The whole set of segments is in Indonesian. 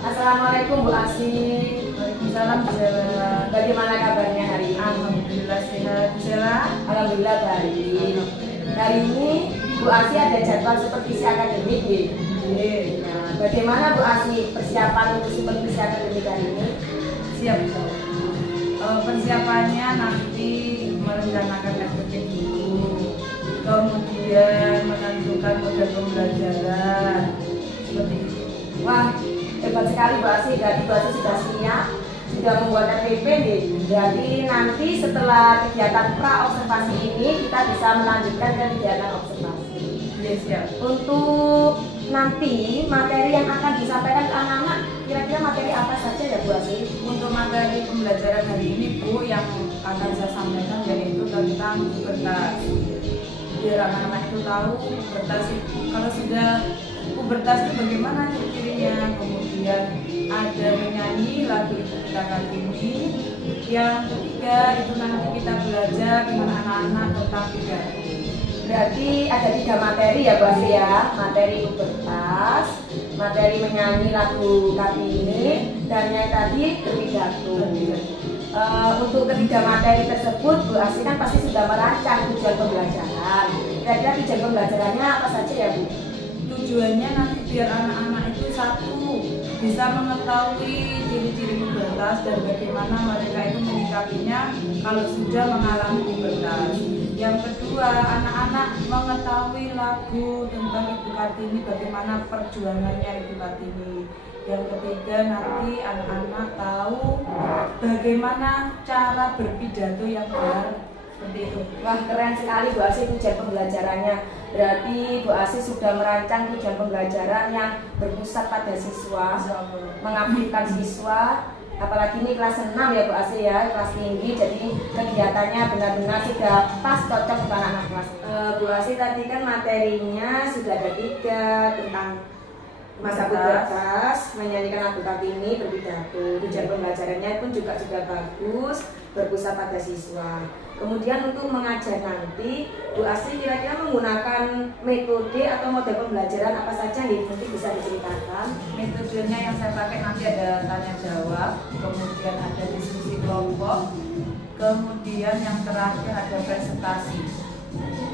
Assalamualaikum Bu Asi. Waalaikumsalam Bu Sela. Bagaimana kabarnya hari ini? Alhamdulillah sehat Bu Sela. Alhamdulillah baik. Hari ini Bu Asi ada jadwal supervisi akademik nih. Nah, bagaimana Bu Asi persiapan untuk supervisi akademik hari ini? Siap Bu. Persiapannya nanti merencanakan SPP dulu, kemudian menentukan model pembelajaran seperti itu. Wah, hebat sekali Bu Asi. Jadi Bu Asi sudah siap, sudah membuat RPP nih. Jadi nanti setelah kegiatan pra observasi ini kita bisa melanjutkan ke kegiatan observasi. Ya siap. Untuk nanti materi yang akan disampaikan ke anak-anak, kira-kira materi apa saja ya Bu Asi? Untuk materi pembelajaran hari ini Bu, yang akan saya sampaikan yaitu tentang pubertas. Biar anak-anak itu tahu pubertas itu, kalau sudah pubertas itu bagaimana ciri-cirinya. Kemudian ada menyanyi lagu Ibu Kita Kartini. Yang ketiga itu nanti kita belajar dengan anak-anak tentang pidato. Berarti ada 3 materi ya Bu Asi ya. Materi pubertas, materi menyanyi lagu Kartini, dan yang tadi berpidato. Untuk ketiga materi tersebut Bu Asi kan pasti sudah merancang tujuan pembelajaran. Kira-kira tujuan pembelajarannya apa saja ya Bu? Tujuannya nanti biar anak-anak itu satu bisa mengetahui ciri-ciri pubertas dan bagaimana mereka itu menyikapinya kalau sudah mengalami pubertas. Yang kedua, anak-anak mengetahui lagu tentang Ibu Kartini, bagaimana perjuangannya Ibu Kartini. Yang ketiga, nanti anak-anak tahu bagaimana cara berpidato yang benar, seperti itu. Wah, keren sekali Bu Asi tujuan pembelajarannya. Berarti Bu Asi sudah merancang tujuan pembelajaran yang berpusat pada siswa, mengaktifkan siswa. Apalagi ini kelas 6 ya Bu Asi ya, kelas tinggi, jadi kegiatannya benar-benar sudah pas cocok untuk anak-anak kelas. Bu Asi tadi kan materinya sudah ada 3 tentang masa pubertas, menyanyikan lagu Kartini, berpidato. Tujuan pembelajarannya pun juga sudah bagus, berpusat pada siswa. Kemudian untuk mengajar nanti, Bu Asi kira-kira menggunakan metode atau model pembelajaran apa saja nih? Mungkin bisa diceritakan. Metodenya yang saya pakai nanti ada tanya jawab, kemudian ada diskusi kelompok, kemudian yang terakhir ada presentasi.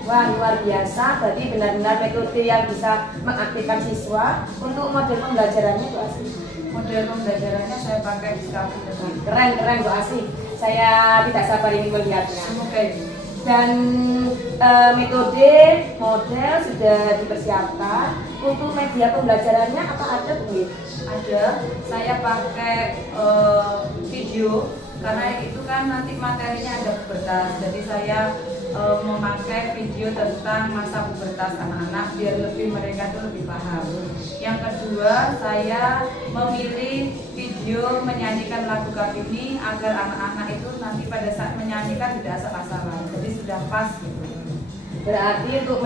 Wah, luar biasa, berarti benar-benar metode yang bisa mengaktifkan siswa. Untuk model pembelajarannya Bu Asi? Model pembelajarannya saya pakai Discovery. Keren Bu Asi, saya tidak sabar ini melihatnya. Semoga ini. Dan metode, model sudah dipersiapkan. Untuk media pembelajarannya apa ada Bu? Ada, saya pakai video karena itu kan nanti materinya ada pubertas, jadi saya memakai video tentang masa pubertas anak-anak biar mereka itu lebih paham. Yang kedua, saya memilih video menyanyikan lagu Kartini agar anak-anak itu nanti pada saat menyanyikan tidak asal-asalan, jadi sudah pas gitu. Berarti untuk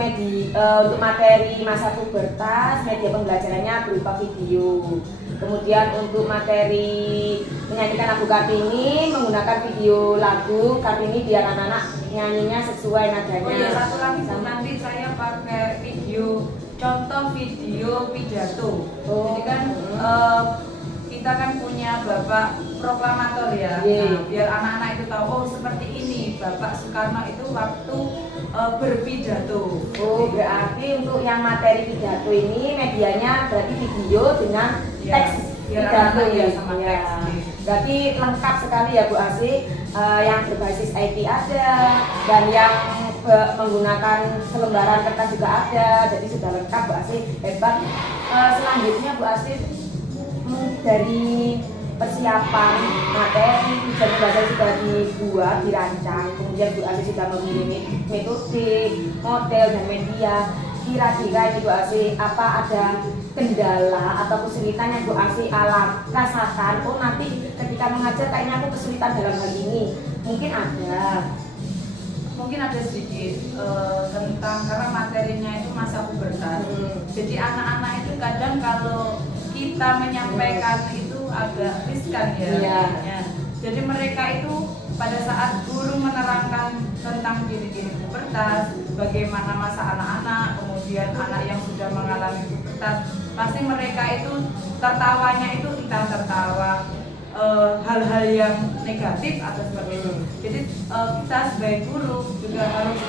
untuk materi masa pubertas, media pembelajarannya berupa video. Kemudian untuk materi menyanyikan lagu Kartini menggunakan video lagu Kartini biar anak-anak nyanyinya sesuai nadanya. Oh iya, satu lagi nanti saya pakai video, contoh video pidato. Jadi kan kita kan punya Bapak proklamator ya. Nah, biar anak-anak itu tahu, oh seperti ini Bapak Soekarno itu waktu berpidato. Oh, berarti untuk yang materi pidato ini medianya berarti video dengan teks pidato ya sama ya. teks. Berarti lengkap sekali ya Bu Asi, yang berbasis IT ada dan yang menggunakan selembaran kertas juga ada, jadi sudah lengkap Bu Asi, hebat. Selanjutnya Bu Asi, dari persiapan materi tujuan pembelajaran sudah dibuat, dirancang, kemudian Bu Asi sudah memilih metode, model dan media. Kira-kira ini Bu Asi, apa ada kendala atau kesulitan yang Bu Asi rasakan? Oh nanti ketika mengajar kayaknya aku kesulitan dalam hal ini. Mungkin ada sedikit tentang karena materinya itu masa pubertas. Jadi anak-anak itu kadang kalau kita menyampaikan itu agak riskan ya. Jadi mereka itu pada saat guru menerangkan tentang ciri-ciri pubertas, bagaimana masa anak-anak, kemudian anak yang sudah mengalami pubertas, pasti mereka itu tertawanya itu kita tertawa hal-hal yang negatif atau seperti itu. Jadi kita sebagai guru juga harus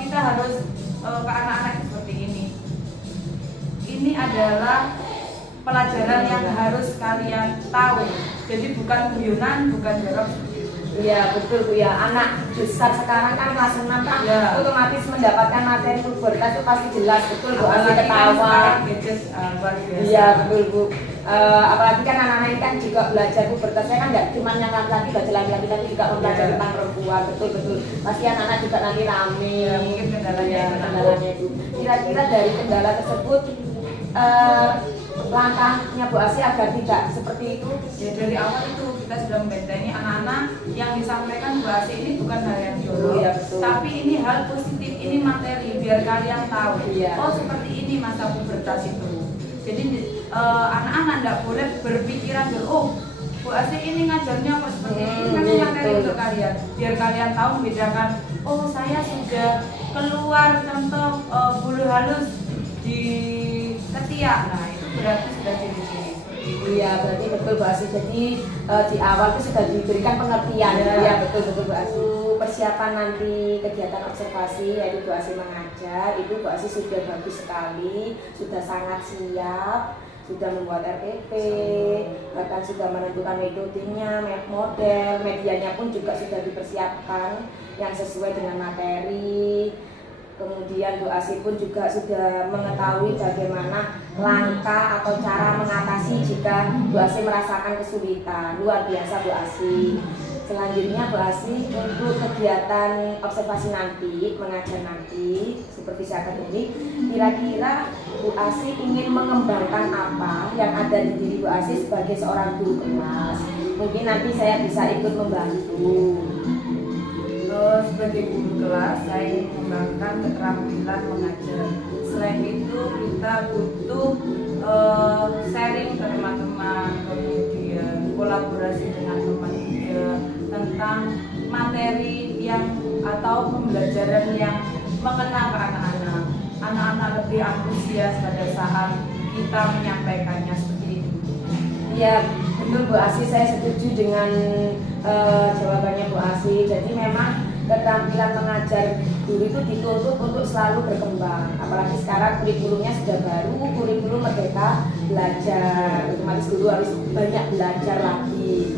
kita harus ke anak-anak seperti ini. Ini adalah pelajaran yang harus kalian tahu. Jadi bukan guyonan, bukan jorok. Iya betul Bu ya, anak besar sekarang kan kelas 6 kan Ya. otomatis mendapatkan materi pubertas itu pasti jelas betul Bu, asli Apalagi kan ketawa. sekarang gadget luar biasa. Iya betul Bu. Apalagi kan anak-anak ini kan juga belajar pubertasnya kan nggak cuma yang laki-laki belajar laki-laki tapi juga belajar Ya. tentang perempuan, betul. Pasti anak-anak juga nanti rame. Ya, mungkin kendalanya itu. Kira-kira dari kendala tersebut langkahnya Bu Asih agar tidak seperti itu? Ya dari awal itu kita sudah membentengi anak-anak yang disampaikan Bu Asih ini bukan hal yang jorok, Iya, betul. tapi ini hal positif, ini materi biar kalian tahu. Iya. Oh seperti ini masa pubertas itu. Jadi anak-anak tidak boleh berpikiran oh Bu Asih ini ngajarnya kok seperti ini, kan Iya, materi betul. untuk kalian. Biar kalian tahu membedakan. Oh saya sudah keluar contoh bulu halus di ketiak. Nah itu berarti sudah ciri-ciri. Iya berarti betul Bu Asih. Jadi di awal itu sudah diberikan pengertian. Ya. Iya betul Bu Asih. Persiapan nanti kegiatan observasi yaitu Bu Asih mengajar itu Bu Asih sudah bagus sekali, sudah sangat siap, sudah membuat RPP, bahkan sudah menentukan metodenya, model, medianya pun juga sudah dipersiapkan yang sesuai dengan materi. Kemudian Bu Asih pun juga sudah mengetahui bagaimana langkah atau cara mengatasi jika Bu Asih merasakan kesulitan. Luar biasa Bu Asih. Selanjutnya Bu Asih untuk kegiatan observasi nanti, mengajar nanti, supervisi akademik, kira-kira Bu Asih ingin mengembangkan apa yang ada di diri Bu Asih sebagai seorang guru kelas. Mungkin nanti saya bisa ikut membantu. Sebagai guru kelas, saya ingin mengembangkan keterampilan mengajar. Selain itu, kita butuh sharing ke teman-teman, kemudian kolaborasi dengan teman juga tentang materi yang atau pembelajaran yang mengena ke anak-anak. Anak-anak lebih antusias pada saat kita menyampaikannya seperti itu. Ya betul Bu Asih, saya setuju dengan jawabannya Bu Asih. Jadi memang keterampilan mengajar guru itu dituntut untuk selalu berkembang. Apalagi sekarang kurikulumnya sudah baru, kurikulum Merdeka Belajar. Otomatis guru harus banyak belajar lagi.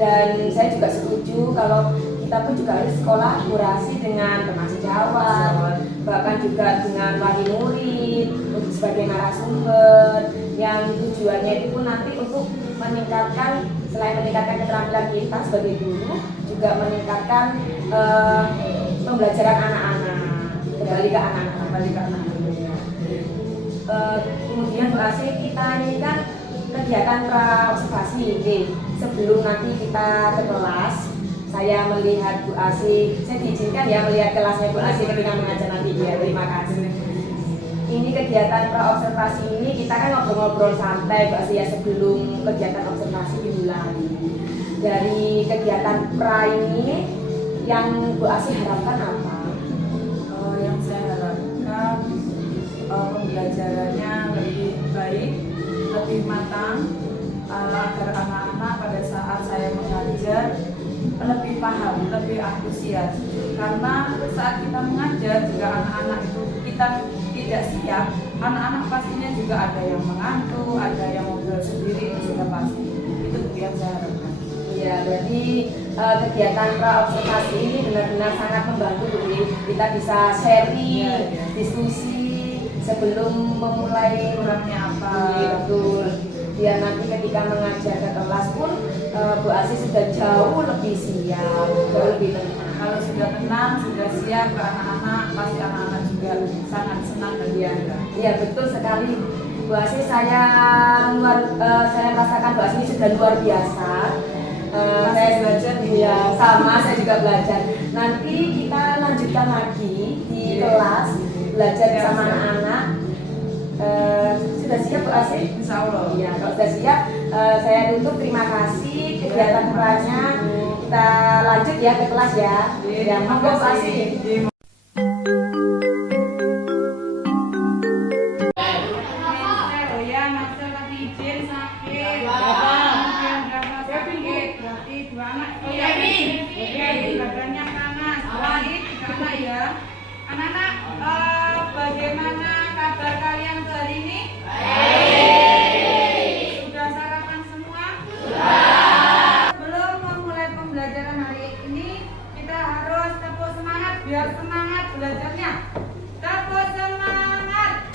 Dan saya juga setuju kalau kita pun juga harus kolaborasi dengan teman sejawat, bahkan juga dengan wali murid untuk sebagai narasumber yang tujuannya itu pun nanti untuk meningkatkan, selain meningkatkan keterampilan kita sebagai guru, juga meningkatkan pembelajaran anak-anak, kembali ke anak-anak. Kemudian Bu Asih, kita ini kan kegiatan pra-observasi ini. Sebelum nanti kita ke kelas, saya melihat Bu Asih, saya diizinkan ya melihat kelasnya Bu Asih ketika mengajar nanti ya. Terima kasih. Ini kegiatan pra-observasi ini kita kan ngobrol-ngobrol santai Bu Asih ya sebelum kegiatan observasi dimulai. Dari kegiatan pra ini yang Bu Asih harapkan apa? Yang saya harapkan pembelajarannya lebih baik, lebih matang, agar anak-anak pada saat saya mengajar lebih paham, lebih antusias. Karena saat kita mengajar, jika anak-anak itu kita tidak siap, anak-anak pastinya juga ada yang mengantuk, ada yang ngobrol sendiri, itu sudah pasti. Itu yang saya harapkan. Ya, berarti kegiatan pra-observasi ini benar-benar sangat membantu kita bisa sharing, diskusi sebelum memulai Kurangnya apa? Betul. Biar nanti ketika mengajar ke kelas pun Bu Asih sudah jauh lebih siap, jauh lebih tenang. Kalau sudah tenang, sudah siap ke anak-anak, pasti anak-anak juga sangat senang dan bangga. Iya betul sekali Bu Asih, saya merasakan Bu Asih ini sudah luar biasa. Saya belajar, ya sama, saya juga belajar. Nanti kita lanjutkan lagi di kelas belajar bersama anak-anak. Sudah siap Bu Asih? Insya Allah. Iya, kalau sudah siap, saya tutup. Terima kasih kegiatan kelasnya. Kita lanjut ya ke kelas ya. Ya, monggo Bu Asih. anak-anak ya. Anak-anak, bagaimana kabar kalian hari ini? Baik. Sudah sarapan semua? Sudah. Sebelum memulai pembelajaran hari ini, kita harus tepuk semangat biar semangat belajarnya. Tepuk semangat.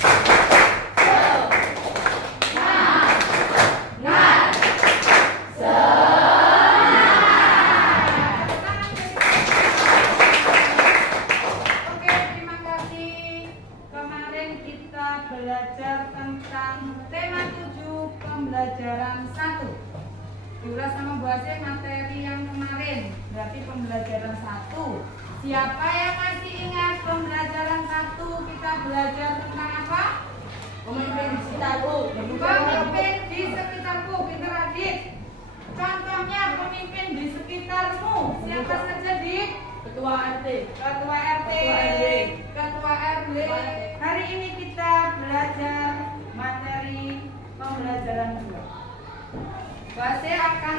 Belajar tentang tema 7 pembelajaran 1. Diulas sama Bu Asih materi yang kemarin, berarti pembelajaran 1. Siapa yang masih ingat pembelajaran 1 kita belajar tentang apa? Pemimpin di sekitarku. Pemimpin di sekitarku, pintar Adit. Contohnya pemimpin di sekitarmu. Siapa saja Dik? Ketua RT. Ketua RT, Ketua RW. Hari ini kita belajar materi pembelajaran 2. Saya akan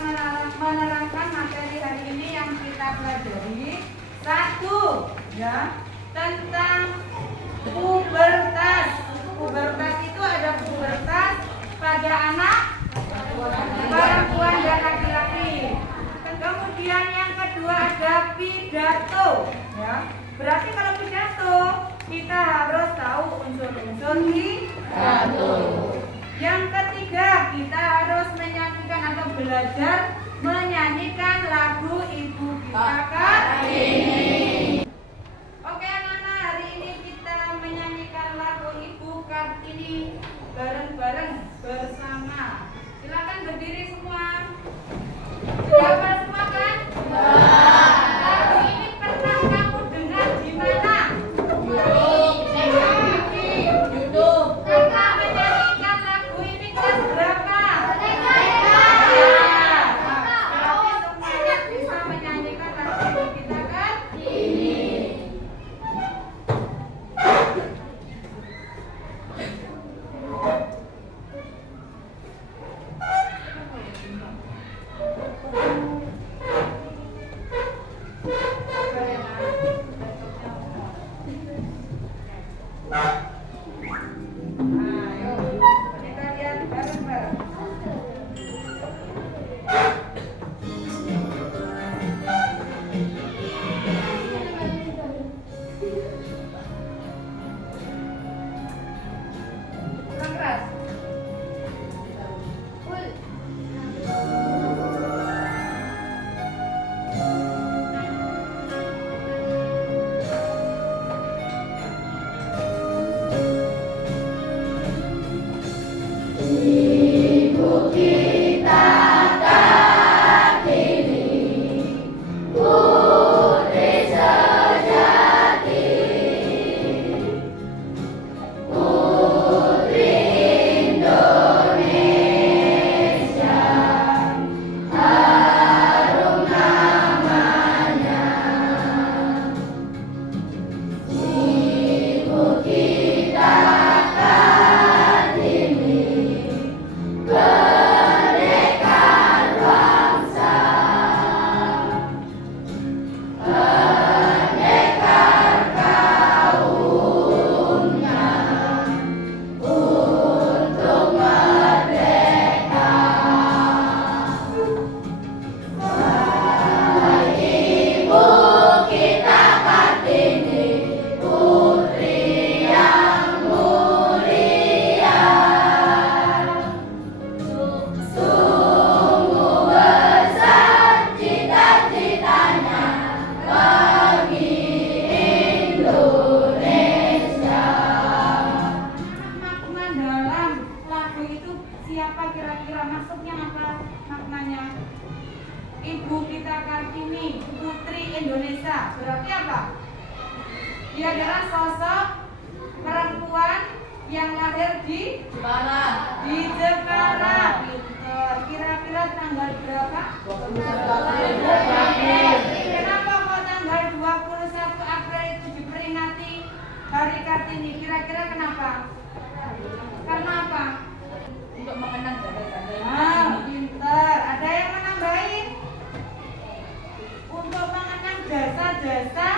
menerangkan materi hari ini yang kita pelajari. 1, ya, tentang pubertas. Pubertas itu ada pubertas pada anak perempuan dan laki-laki. Kemudian yang kedua ada pidato, ya. Berarti kalau pidato kita harus tahu unsur-unsur pidato. Yang ketiga kita harus menyanyikan atau belajar menyanyikan lagu Ibu Kita Kartini. Oke anak-anak, hari ini kita menyanyikan lagu Ibu Kartini bareng-bareng bersama. Silakan berdiri semua. Hafal semua kan? Lagu ini pernah kamu dengar di mana? YouTube. Kakak menyanyikan lagu ini kelas berapa? Berarti semuanya bisa menyanyikan lagu Ibu Kita kan? Ayo, kita lihat bareng-bareng. Kurang keras. Siapa kira-kira maksudnya apa maknanya? Ibu Kita Kartini, Putri Indonesia. Berarti apa? Dia adalah sosok perempuan yang lahir di Jepara. Pinter. Kira-kira tanggal berapa? 21 April. Kenapa kok tanggal 21 April itu diperingati Hari Kartini? Kira-kira kenapa? Karena apa? Untuk mengenang jasa-jasa. Pinter. Ada yang menambahin? Untuk mengenang jasa-jasa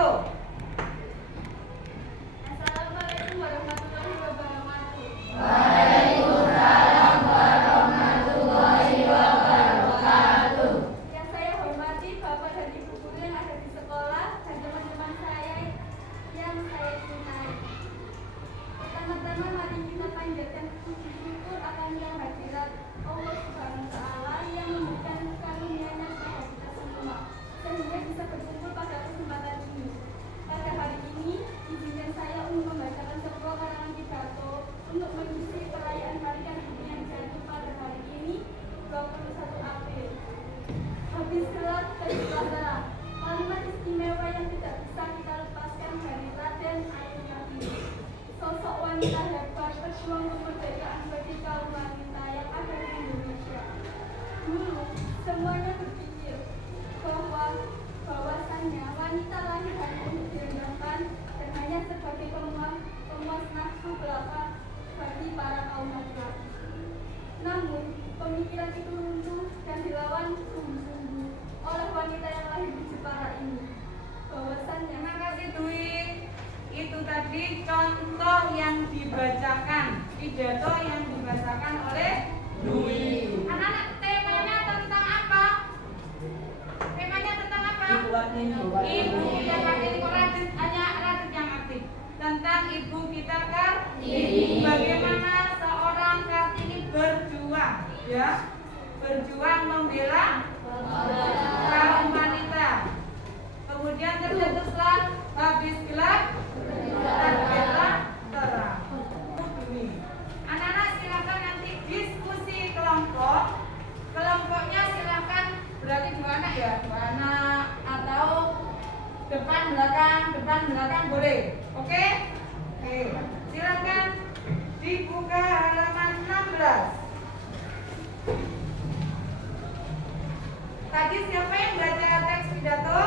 pidato. Assalamualaikum warahmatullahi wabarakatuh. Waalaikumsalam warahmatullahi wabarakatuh. Yang saya hormati Bapak dan Ibu guru yang ada di sekolah dan teman-teman saya yang saya cintai. Pertama-tama mari kita panjatkan puji syukur akan kehadirat Allah Subhanahu wa Ta'ala yang memberikan karunia-Nya kepada kita semua sehingga bisa berkumpul pada kesempatan ini. Pada hari ini, izinkan saya untuk membacakan sebuah karangan pidato untuk mengisi perayaan Hari Kartini yang jatuh pada hari ini, 21 April. Habis gelap terbitlah terang. Kalimat istimewa yang tidak bisa kita lepaskan dari Raden Ayuning. Sosok wanita hebat berjuang kemerdekaan bagi kaum wanita yang ada di Indonesia. Dulu semuanya berpikir bahwasannya wanita lahir hanya untuk direndahkan dan hanya sebagai pemuas nafsu belaka bagi para kaum laki-laki. Namun pemikiran itu runtuh dan dilawan sungguh-sungguh oleh wanita yang lahir di Jepara ini. Bahwasannya Terima kasih Dwi. Itu tadi contoh yang dibacakan, pidato yang dibacakan oleh Dwi. Anak-anak, temanya tentang apa? Temanya tentang apa? Ibu kita Kartini. Kok Radit, hanya Radit yang aktif. Tentang Ibu kita Kartini. Bagaimana seorang Kartini berjuang, ya, berjuang membela kaum wanita. Kemudian tercetuslah habis gelap terbitlah terang. Anak-anak silakan nanti diskusi kelompok. Kelompoknya silakan berarti 2 anak ya, 2 anak atau depan belakang boleh. Oke? Oke. Silakan dibuka halaman 16. Tadi siapa yang baca teks pidato?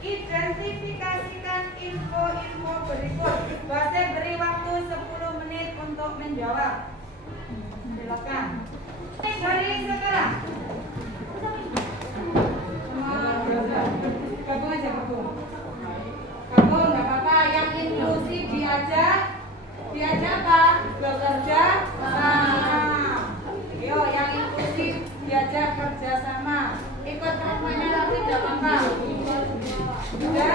Identifikasikan info-info berikut. Saya beri waktu 10 menit untuk menjawab. Silakan. Dari sekarang. Gabung aja, gabung. Gabung, nggak apa-apa. Yang inklusi diajak apa? Bekerja sama. Yo, yang inklusi diajak kerja sama. Ikut kelompoknya nanti tidak apa-apa. Ya?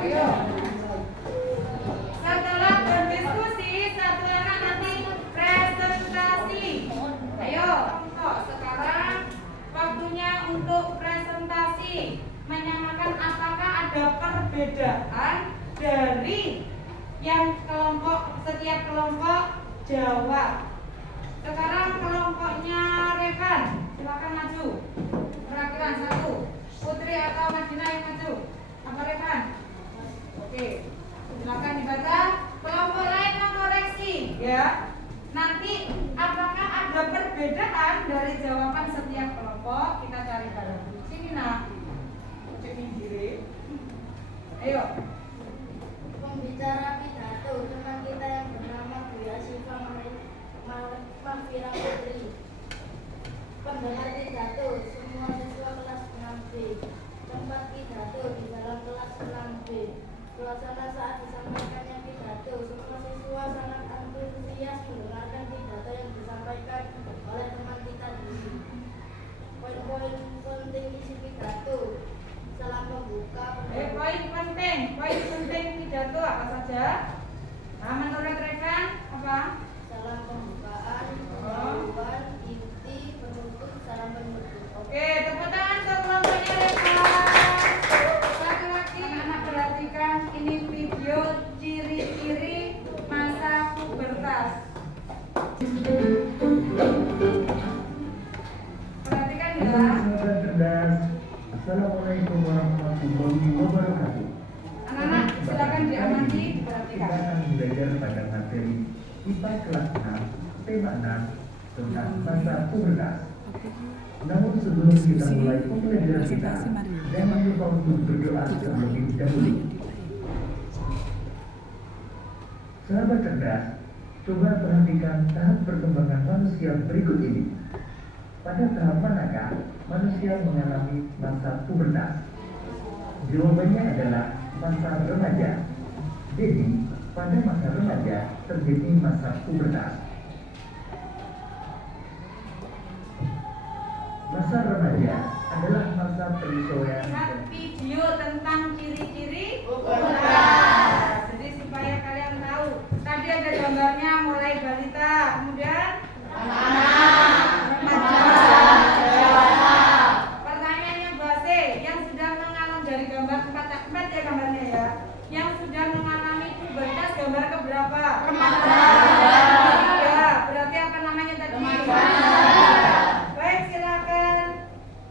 Ayo. Setelah berdiskusi, satu anak nanti presentasi. Ayo, sekarang waktunya untuk presentasi. Menyamakan apakah ada perbedaan dari yang setiap kelompok jawab. Sekarang kelompoknya Revan, silakan maju. Perwakilan 1. Putri atau Madina yang maju. Apa Revan? Oke. Silakan dibaca. Kelompok lain mengoreksi, ya. Nanti apakah ada perbedaan dari jawaban setiap kelompok? Kita cari bareng. Sini nak. Cek diri. Ayo. Pembicara pidato teman kita yang bernama Bu Asifa Mahfira Putri. Pendengar pidato semua siswa kelas 6B. Tempat pidato di dalam kelas 6B. Suasana saat disampaikannya pidato, semua siswa sangat antusias mendengarkan pidato yang disampaikan oleh teman kita ini. Poin-poin penting isi pidato. Salam pembuka. Poin penting pidato apa saja? Nah, menurut Rekan apa? Salam pembukaan, pendahuluan, inti, penutup, salam penutup. Oke, tepuk tangan untuk kelompoknya Rekan. Laki-laki, anak perhatikan ini video ciri-ciri masa pubertas. Perhatikan ya. Sahabat cerdas, Assalamualaikum warahmatullahi wabarakatuh. Anak-anak, silakan diamati, Kita perhatikan. akan belajar pada materi IPA kelas 6, tema 6 tentang masa pubertas. Namun sebelum kita mulai pembelajaran kita, jangan lupa untuk berdoa terlebih dahulu. Sahabat cerdas, coba perhatikan tahap perkembangan manusia berikut ini. pada tahap manakah manusia mengalami masa pubertas? Jawabannya adalah masa remaja. Jadi, pada masa remaja terjadi masa pubertas. Masa remaja adalah masa penyesuaian. Lihat video tentang ciri-ciri pubertas. Jadi supaya kalian tahu. Tadi ada gambarnya mulai balita, kemudian anak, remaja. Pertanyaannya Bu Ase, yang sudah mengalami dari gambar 4 ya gambarnya ya. Yang sudah mengalami pubertas gambar keberapa? Remaja. Ya, berarti apa namanya tadi? Baik, silakan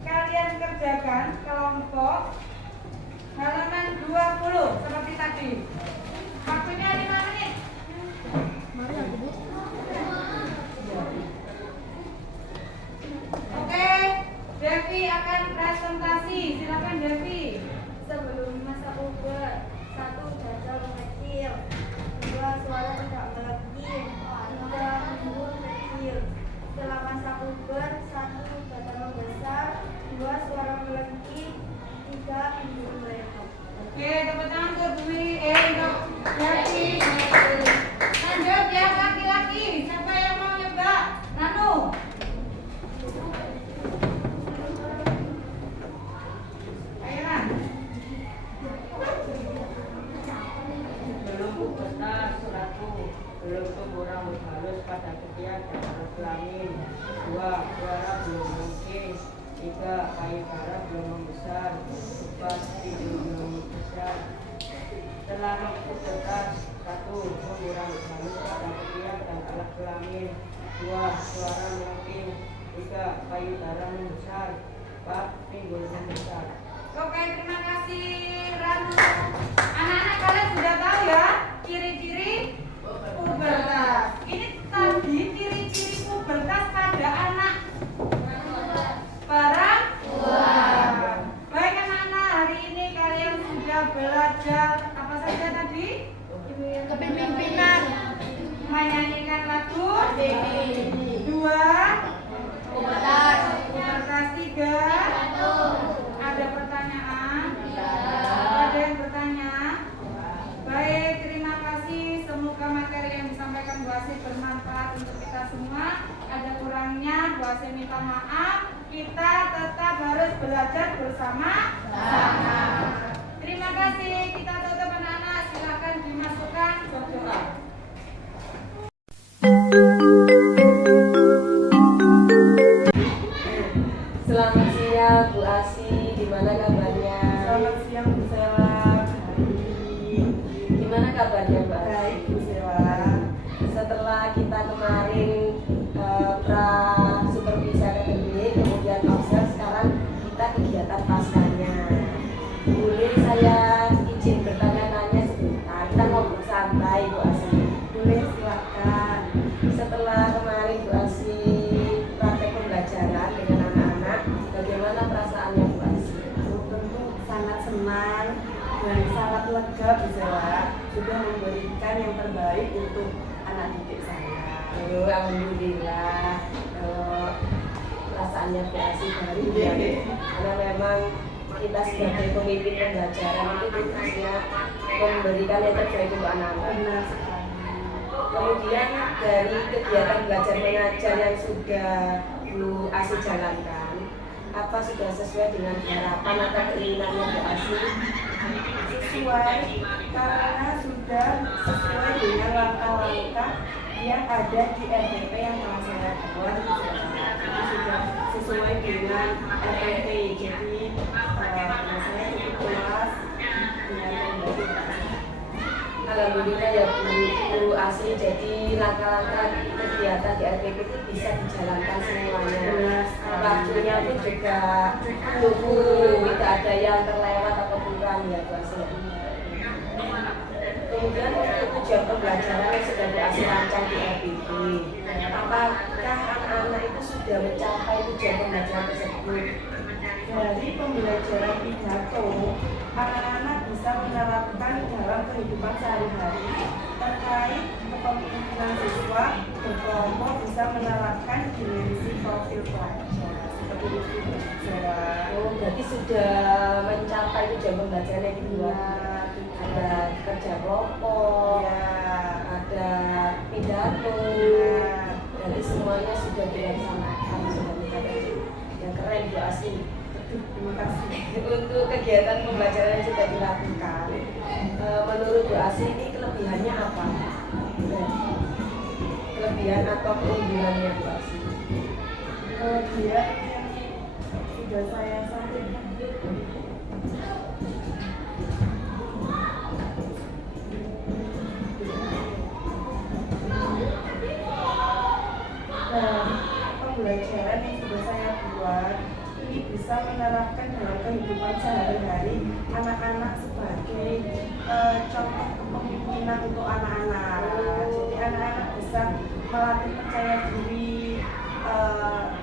kalian kerjakan kelompok halaman 20 seperti tadi. Waktunya 5 menit. Oke, Devi akan presentasi. Silakan Devi. Sebelum masa puber, 1. Dada mengecil, 2. Suara tidak melekit, 3. Minggu kecil. Setelah masa puber, 1. Dada membesar, 2. Suara melekit, 3. Minggu meletot. Oke, tepuk tangan untuk untuk Devi. Lanjut yang laki-laki. Siapa yang mau nyoba? Nanu. Ayo Nan. Belum pubertas, 1. Belum tumbuh rambut halus pada ketiak dan pada kelamin. 2. Suara belum melengking. 3. Kayu darah belum membesar. 4. Tidur belum membesar. Setelah pubertas, 1. Tumbuh rambut halus pada ketiak dan alat kelamin. 2. Suara melengking. 3. Kayu darah membesar. 4. Pinggul membesar. Oke, terima kasih Ranu. Anak-anak kalian sudah tahu ya ciri-ciri pubertas. Ini tadi ciri-ciri pubertas pada anak perempuan. Baik anak-anak, hari ini kalian sudah belajar apa saja tadi? Kepemimpinan, Menyanyikan lagu. 2. pubertas, Pubertas. 3. Ada pertanyaan? Ada yang bertanya? Baik, terima kasih. Semoga materi yang disampaikan Bu Asih bermanfaat untuk kita semua. Ada kurangnya, Bu Asih minta maaf. Kita tetap harus belajar bersama-sama. Terima kasih. Kita tutup anak-anak. Silakan dimasukkan doa. Selamat siang Bu Asi, gimana kabarnya? Selamat siang Bu Sela. Gimana kabarnya Mbak? Baik Bu Sela. Setelah kita kemarin pra supervisi akademik, kemudian pasca, sekarang kita kegiatan paskanya. Boleh saya izin bertanya-tanya sebentar? Kita ngobrol santai Bu Asi. Boleh, silakan. Setelah kemarin Bu Asi praktek pembelajaran dengan anak-anak, bagaimana perasaannya Bu Asi? Tentu sangat senang dan sangat lega Bu Sela sudah memberikan yang terbaik untuk anak didik saya. Aduh, alhamdulillah. Kalau perasaannya Bu Asi baru ya, karena memang kita sebagai pemimpin pembelajaran itu tugasnya memberikan yang terbaik untuk anak-anak. Benar sekali. Kemudian dari kegiatan belajar mengajar yang sudah Bu Asi jalankan, apa sudah sesuai dengan harapan atau keinginannya Bu Asi? Sesuai karena sudah sesuai dengan langkah-langkah yang ada di RDP yang telah saya buat. Jadi sudah sesuai dengan RDP. Jadi saya cukup puas dengan membantu. Alhamdulillah ya Bu Asi, jadi langkah-langkah kegiatan di RPP itu bisa dijalankan semuanya. Waktunya pun juga cukup, tidak ada yang terlewat atau kurang ya Bu Asi. Kemudian untuk tujuan pembelajaran yang sudah Bu Asi rancang di RPP, apakah anak-anak itu sudah mencapai tujuan pembelajaran tersebut? Dari pembelajaran pidato, anak-anak bisa menerapkan dalam kehidupan sehari-hari terkait kepemimpinan siswa berkelompok, bisa menerapkan dimensi profil pelajar. seperti itu Bu Sela. Oh, berarti sudah mencapai tujuan pembelajarannya gitu ya. Ada kerja kelompok, ada pidato, berarti semuanya sudah dilaksanakan, sudah mencapai. Yang keren Bu Asi. Terima kasih. Untuk kegiatan pembelajaran yang sudah dilakukan, menurut Bu Asi ini kelebihannya apa? Kelebihan atau keunggulannya Bu Asi? Dia yang sudah saya sampaikan. Pembelajaran yang sudah saya buat ini bisa menerapkan dalam kehidupan sehari-hari anak-anak sebagai contoh kepemimpinan untuk anak-anak. Jadi anak-anak bisa melatih percaya diri,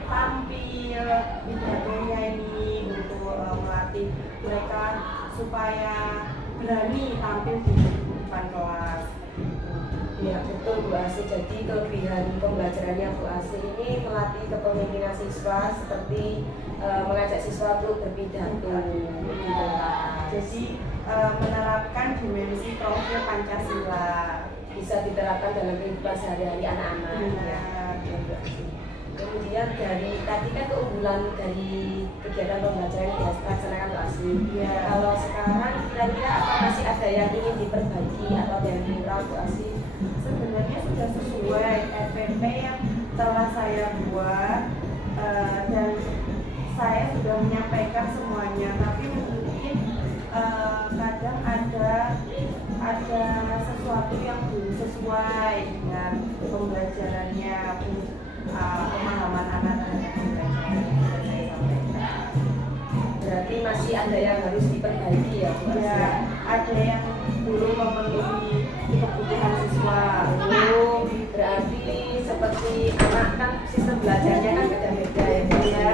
tampil pidatonya ini untuk melatih mereka supaya berani tampil di depan kelas. Ya betul Bu Asi, jadi kelebihan pembelajarannya Bu Asi ini melatih kepemimpinan siswa seperti mengajak siswa untuk berpidato di kelas. Jadi menerapkan dimensi profil Pancasila Bisa diterapkan dalam kehidupan sehari-hari anak-anak. Ya. Kemudian dari tadi kan keunggulan dari kegiatan pembelajaran yang dilaksanakan Bu Asi. Ya. Kalau sekarang kira-kira apa masih ada yang ingin diperbaiki atau ada yang kurang Bu Asi? sebenarnya sudah sesuai RPP yang telah saya buat, dan saya sudah menyampaikan semuanya, tapi mungkin kadang ada sesuatu yang belum sesuai dengan pembelajarannya, pemahaman anak-anak pembelajaran yang sudah saya sampaikan. Berarti masih ada yang harus diperbaiki ya Bu Asi? Ya, ada yang belum memenuhi kebutuhan siswa. Oh, berarti seperti anak kan sistem belajarnya kan beda-beda ya Bu ya.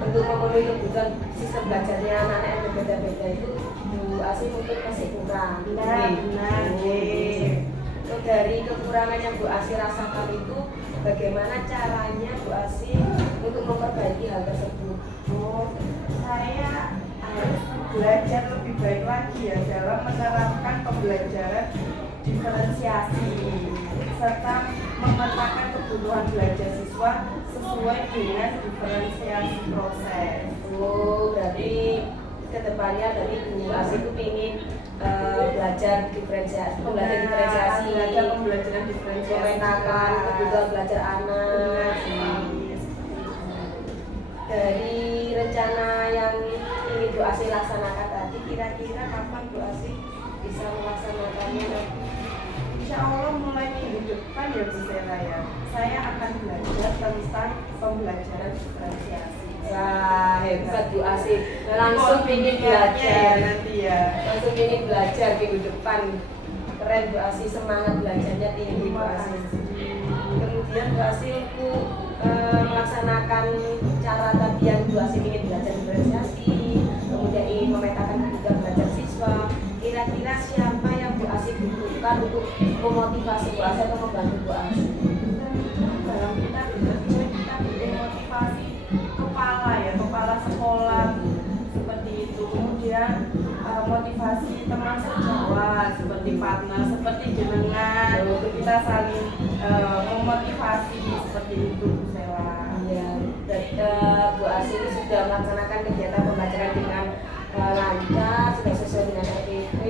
Untuk memenuhi kebutuhan sistem belajarnya anak-anak yang berbeda-beda itu Bu Asi mungkin masih kurang. Benar. Untuk dari kekurangan yang Bu Asi rasakan itu bagaimana caranya Bu Asi untuk memperbaiki hal tersebut? Oh, saya harus belajar lebih baik lagi ya dalam menerapkan pembelajaran diferensiasi serta memetakan kebutuhan belajar siswa sesuai dengan diferensiasi proses. Oh, berarti kedepannya dari Bu Asi itu ingin belajar diferensiasi, Belajar pembelajaran diferensiasi, memetakan kebutuhan belajar anak. Dari rencana yang ingin Bu Asi laksanakan tadi, kira-kira kapan Bu Asi bisa melaksanakannya? Insya Allah mulai minggu depan ya Bu Sela ya, saya akan belajar tentang pembelajaran diferensiasi. Wah, hebat Bu Asi, langsung ingin belajar nanti ya. langsung ingin belajar minggu depan. Keren Bu Asi, semangat belajarnya tinggi Bu Asi. Kemudian Bu Asi untuk melaksanakan cara tadi yang Bu Asi ingin belajar diferensiasi, kemudian ingin memetakan kebutuhan belajar siswa, kira-kira siapa yang Bu Asi butuhkan untuk memotivasi Bu Asi atau membantu Bu Asi? Dalam kita bekerja kita butuh motivasi kepala sekolah seperti itu, kemudian motivasi teman sejawat seperti partner, seperti jenengan, kita saling memotivasi seperti itu Bu Sela. Ya, Bu Asi ini sudah melaksanakan kegiatan pembelajaran dengan lancar, sudah sesuai dengan RPP.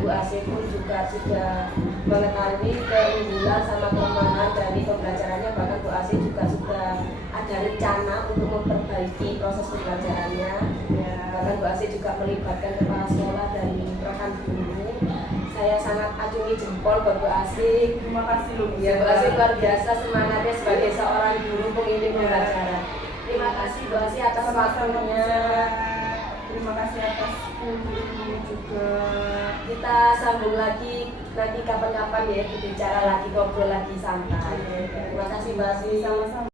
Bu Asi pun juga sudah mengetahui keunggulan sama kelemahan dari pembelajarannya, bahkan Bu Asi juga sudah ada rencana untuk memperbaiki proses pembelajarannya. Ya, bahkan Bu Asi juga melibatkan kepala sekolah dan rekan guru. Saya sangat acungi jempol buat Bu Asi. Terima kasih loh Bu Ya, Bu Sela. Asi luar biasa semangatnya sebagai seorang guru pembimbing pembelajaran. Terima kasih Bu Asi atas waktunya. Terima kasih atas kunjungannya juga. Kita sambung lagi nanti kapan-kapan ya, bicara lagi, ngobrol lagi santai. Terima kasih Bu Asi. Sama-sama.